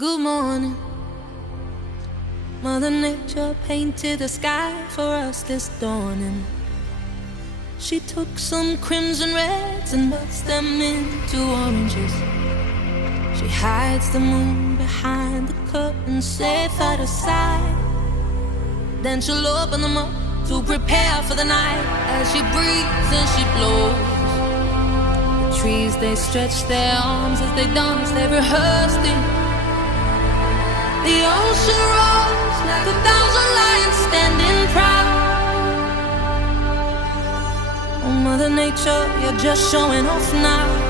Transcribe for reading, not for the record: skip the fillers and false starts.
Good morning. Mother Nature painted the sky for us this dawning. She took some crimson reds and melts them into oranges. She hides the moon behind the curtain, safe out of sight. Then she'll open them up to prepare for the night. As she breathes and she blows, the trees, they stretch their arms as they dance, they rehearsed it. The ocean roars like 1,000 lions standing proud. Oh, Mother Nature, you're just showing off now.